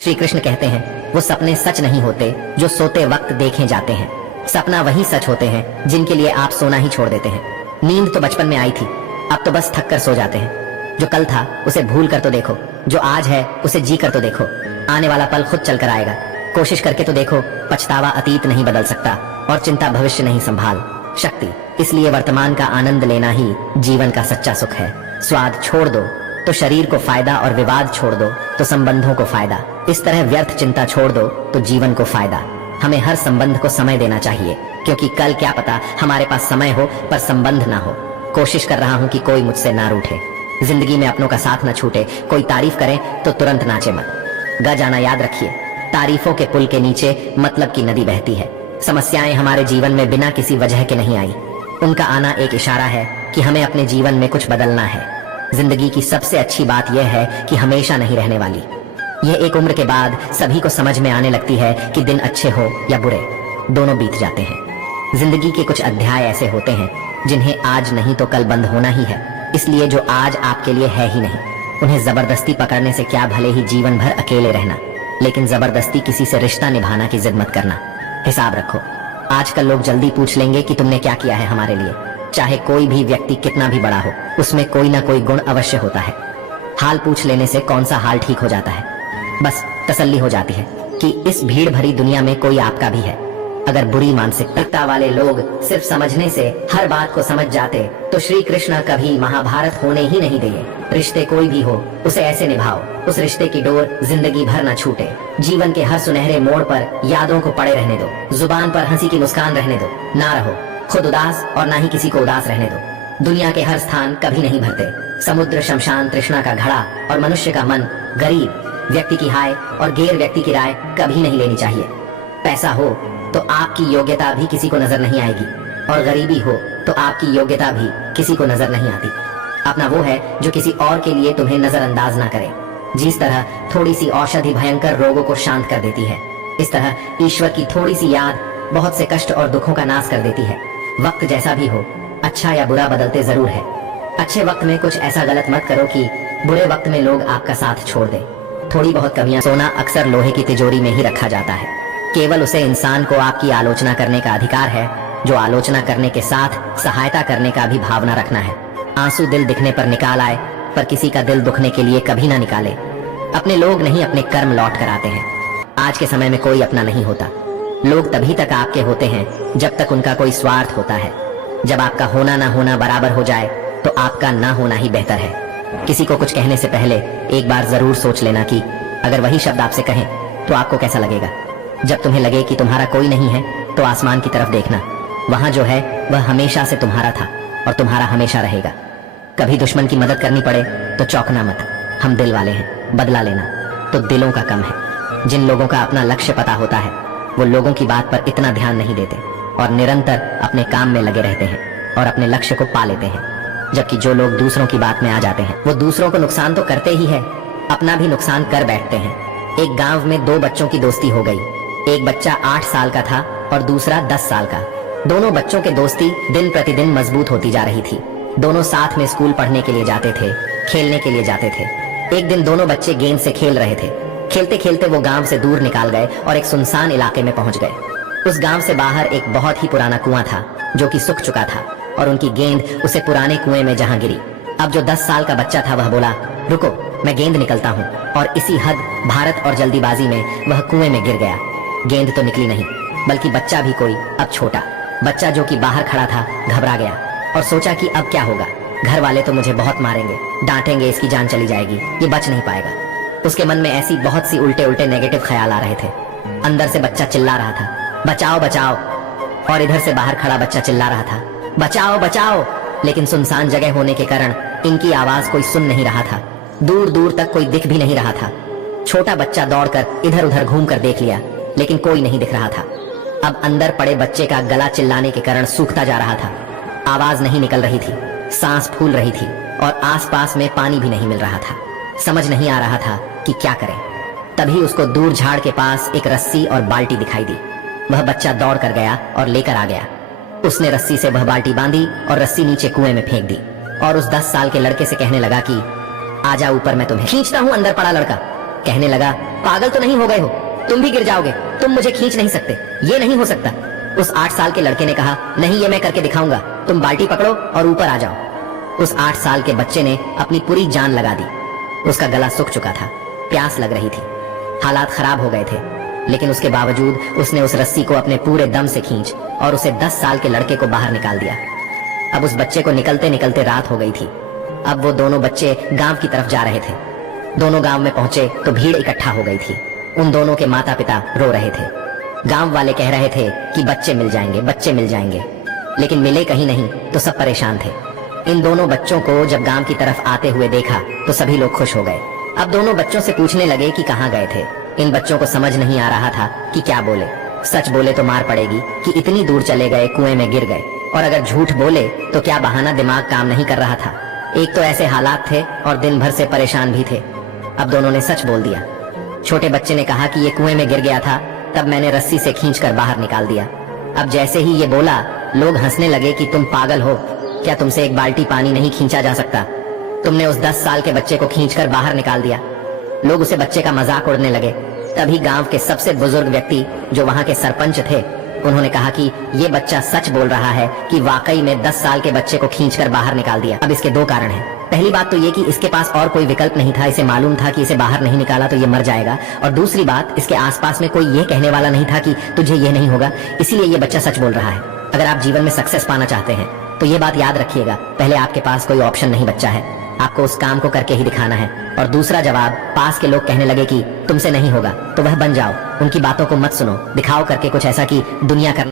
श्री कृष्ण कहते हैं वो सपने सच नहीं होते जो सोते वक्त देखे जाते हैं। सपना वही सच होते हैं जिनके लिए आप सोना ही छोड़ देते हैं। नींद तो बचपन में आई थी, अब तो बस थक कर सो जाते हैं। जो कल था उसे भूल कर तो देखो, जो आज है उसे जी कर तो देखो। आने वाला पल खुद चल कर आएगा, कोशिश करके तो देखो। पछतावा अतीत नहीं बदल सकता और चिंता भविष्य नहीं संभाल सकती। इसलिए वर्तमान का आनंद लेना ही जीवन का सच्चा सुख है। स्वाद छोड़ दो तो शरीर को फायदा और विवाद छोड़ दो तो संबंधों को फायदा। इस तरह व्यर्थ चिंता छोड़ दो तो जीवन को फायदा। हमें हर संबंध को समय देना चाहिए, क्योंकि कल क्या पता हमारे पास समय हो पर संबंध ना हो। कोशिश कर रहा हूँ कि कोई मुझसे ना रूठे, जिंदगी में अपनों का साथ न छूटे। कोई तारीफ करे तो तुरंत नाचे मत। ग जाना याद रखिए, तारीफों के पुल के नीचे मतलब की नदी बहती है। समस्याएं हमारे जीवन में बिना किसी वजह के नहीं आई, उनका आना एक इशारा है कि हमें अपने जीवन में कुछ बदलना है। जिंदगी की सबसे अच्छी बात यह है कि हमेशा नहीं रहने वाली। यह एक उम्र के बाद सभी को समझ में आने लगती है कि दिन अच्छे हो या बुरे, दोनों बीत जाते हैं। जिंदगी के कुछ अध्याय ऐसे होते हैं जिन्हें आज नहीं तो कल बंद होना ही है। इसलिए जो आज आपके लिए है ही नहीं, उन्हें जबरदस्ती पकड़ने से क्या भले ही जीवन भर अकेले रहना, लेकिन जबरदस्ती किसी से रिश्ता निभाना की जिद मत करना। हिसाब रखो, आजकल लोग जल्दी पूछ लेंगे कि तुमने क्या किया है हमारे लिए। चाहे कोई भी व्यक्ति कितना भी बड़ा हो, उसमें कोई ना कोई गुण अवश्य होता है। हाल पूछ लेने से कौन सा हाल ठीक हो जाता है, बस तसल्ली हो जाती है कि इस भीड़ भरी दुनिया में कोई आपका भी है। अगर बुरी मानसिकता वाले लोग सिर्फ समझने से हर बात को समझ जाते तो श्री कृष्ण कभी महाभारत होने ही नहीं दिए। रिश्ते कोई भी हो उसे ऐसे निभाओ, उस रिश्ते की डोर जिंदगी भर न छूटे। जीवन के हर सुनहरे मोड़ पर यादों को पड़े रहने दो, जुबान पर हंसी की मुस्कान रहने दो। ना रहो खुद उदास और ना ही किसी को उदास रहने दो। दुनिया के हर स्थान कभी नहीं भरते। समुद्र शमशान तृष्णा का घड़ा और मनुष्य का मन गरीब। व्यक्ति की हाय और गैर व्यक्ति की राय कभी नहीं लेनी चाहिए। पैसा हो तो आपकी योग्यता भी किसी को नजर नहीं आएगी, और गरीबी हो तो आपकी योग्यता भी किसी को नजर नहीं आती। अपना वो है जो किसी और के लिए तुम्हें नजरअंदाज ना करे। जिस तरह थोड़ी सी औषधि भयंकर रोगों को शांत कर देती है, इस तरह ईश्वर की थोड़ी सी याद बहुत से कष्ट और दुखों का नाश कर देती है। वक्त जैसा भी हो, अच्छा या बुरा बदलते जरूर है। अच्छे वक्त में कुछ ऐसा गलत मत करो कि बुरे वक्त में लोग आपका साथ छोड़ दे। थोड़ी बहुत कमियां। सोना अक्सर लोहे की तिजोरी में ही रखा जाता है। केवल उसे इंसान को आपकी आलोचना करने का अधिकार है जो आलोचना करने के साथ सहायता करने का भी भावना रखना है। आंसू दिल दिखने पर निकाल आए, पर किसी का दिल दुखने के लिए कभी ना निकाले। अपने लोग नहीं, अपने कर्म लौट कर आते हैं। आज के समय में कोई अपना नहीं होता। लोग तभी तक आपके होते हैं जब तक उनका कोई स्वार्थ होता है। जब आपका होना ना होना बराबर हो जाए तो आपका ना होना ही बेहतर है। किसी को कुछ कहने से पहले एक बार जरूर सोच लेना कि अगर वही शब्द आपसे कहें तो आपको कैसा लगेगा। जब तुम्हें लगे कि तुम्हारा कोई नहीं है तो आसमान की तरफ देखना, वहां जो है वह हमेशा से तुम्हारा था और तुम्हारा हमेशा रहेगा। कभी दुश्मन की मदद करनी पड़े तो चौंकना मत। हम दिल वाले हैं, बदला लेना तो दिलों का कम है। जिन लोगों का अपना लक्ष्य पता होता है वो लोगों की बात पर इतना ध्यान नहीं देते और निरंतर अपने काम में लगे रहते हैं और अपने लक्ष्य को पा लेते हैं। जबकि जो लोग दूसरों की बात में आ जाते हैं वो दूसरों को नुकसान तो करते ही है, अपना भी नुकसान कर बैठते हैं। एक गांव में दो बच्चों की दोस्ती हो गई। एक बच्चा 8 साल का था और दूसरा 10 साल का। दोनों बच्चों की दोस्ती दिन प्रतिदिन मजबूत होती जा रही थी। दोनों साथ में स्कूल पढ़ने के लिए जाते थे, खेलने के लिए जाते थे। एक दिन दोनों बच्चे गेंद से खेल रहे थे। खेलते खेलते वो गांव से दूर निकाल गए और एक सुनसान इलाके में पहुंच गए। उस गांव से बाहर एक बहुत ही पुराना कुआं था जो कि सूख चुका था और उनकी गेंद उसे पुराने कुएं में जहां गिरी। अब जो 10 साल का बच्चा था वह बोला, रुको मैं गेंद निकलता हूँ, और इसी हद भारत और जल्दीबाजी में वह कुएं में गिर गया। गेंद तो निकली नहीं, बल्कि बच्चा भी कोई अब छोटा। बच्चा जो कि बाहर खड़ा था घबरा गया और सोचा कि अब क्या होगा। घर वाले तो मुझे बहुत मारेंगे, डांटेंगे, इसकी जान चली जाएगी, ये बच नहीं पाएगा। उसके मन में ऐसी बहुत सी उल्टे उल्टे नेगेटिव ख्याल आ रहे थे। अंदर से बच्चा चिल्ला रहा था, बचाओ बचाओ, और इधर से बाहर खड़ा बच्चा चिल्ला रहा था, बचाओ बचाओ। लेकिन सुनसान जगह होने के कारण इनकी आवाज कोई सुन नहीं रहा था। दूर दूर तक कोई दिख भी नहीं रहा था। छोटा बच्चा दौड़कर इधर उधर घूम कर देख लिया, लेकिन कोई नहीं दिख रहा था। अब अंदर पड़े बच्चे का गला चिल्लाने के कारण सूखता जा रहा था। आवाज नहीं निकल रही थी, सांस फूल रही थी और आसपास में पानी भी नहीं मिल रहा था। समझ नहीं आ रहा था कि क्या करें। तभी उसको दूर झाड़ के पास एक रस्सी और बाल्टी दिखाई दी। वह बच्चा दौड़ कर गया और लेकर आ गया। उसने रस्सी से वह बाल्टी बांधी और रस्सी नीचे कुएं में फेंक दी और उस 10 साल के लड़के से कहने लगा कि आजा ऊपर, मैं तुम्हें खींचता हूं। अंदर पड़ा लड़का कहने लगा, पागल तो नहीं हो गए हो? तुम भी गिर जाओगे, तुम मुझे खींच नहीं सकते, ये नहीं हो सकता। उस 8 साल के लड़के ने कहा, नहीं, ये मैं करके दिखाऊंगा, तुम बाल्टी पकड़ो और ऊपर आ जाओ। उस 8 साल के बच्चे ने अपनी पूरी जान लगा दी। उसका गला सूख चुका था, प्यास लग रही थी, हालात खराब हो गए थे, लेकिन उसके बावजूद उसने उस रस्सी को अपने पूरे दम से खींच और उसे 10 साल के लड़के को बाहर निकाल दिया। अब उस बच्चे को निकलते निकलते रात हो गई थी। अब वो दोनों बच्चे गांव की तरफ जा रहे थे। दोनों गांव में पहुंचे तो भीड़ इकट्ठा हो गई थी। उन दोनों के माता पिता रो रहे थे। गांव वाले कह रहे थे कि बच्चे मिल जाएंगे, बच्चे मिल जाएंगे, लेकिन मिले कहीं नहीं तो सब परेशान थे। इन दोनों बच्चों को जब गांव की तरफ आते हुए देखा तो सभी लोग खुश हो गए। अब दोनों बच्चों से पूछने लगे कि कहाँ गए थे। इन बच्चों को समझ नहीं आ रहा था कि क्या बोले। सच बोले तो मार पड़ेगी कि इतनी दूर चले गए, कुएं में गिर गए, और अगर झूठ बोले तो क्या बहाना, दिमाग काम नहीं कर रहा था। एक तो ऐसे हालात थे और दिन भर से परेशान भी थे। अब दोनों ने सच बोल दिया। छोटे बच्चे ने कहा कि ये कुएं में गिर गया था, तब मैंने रस्सी से खींचकर बाहर निकाल दिया। अब जैसे ही ये बोला, लोग हंसने लगे कि तुम पागल हो क्या, तुमसे एक बाल्टी पानी नहीं खींचा जा सकता, तुमने उस 10 साल के बच्चे को खींचकर बाहर निकाल दिया। लोग उसे बच्चे का मजाक उड़ने लगे। तभी गांव के सबसे बुजुर्ग व्यक्ति जो वहां के सरपंच थे, उन्होंने कहा कि ये बच्चा सच बोल रहा है कि वाकई में 10 साल के बच्चे को खींचकर बाहर निकाल दिया। अब इसके 2 कारण हैं। पहली बात तो ये कि इसके पास और कोई विकल्प नहीं था, इसे मालूम था कि इसे बाहर नहीं निकाला तो ये मर जाएगा, और दूसरी बात, इसके आसपास में कोई ये कहने वाला नहीं था कि तुझे ये नहीं होगा, इसीलिए ये बच्चा सच बोल रहा है। अगर आप जीवन में सक्सेस पाना चाहते हैं तो ये बात याद रखिएगा, पहले आपके पास कोई ऑप्शन नहीं बच्चा है, आपको उस काम को करके ही दिखाना है। और दूसरा जवाब, पास के लोग कहने लगे कि तुमसे नहीं होगा तो वह बन जाओ, उनकी बातों को मत सुनो, दिखाओ करके कुछ ऐसा कि दुनिया करना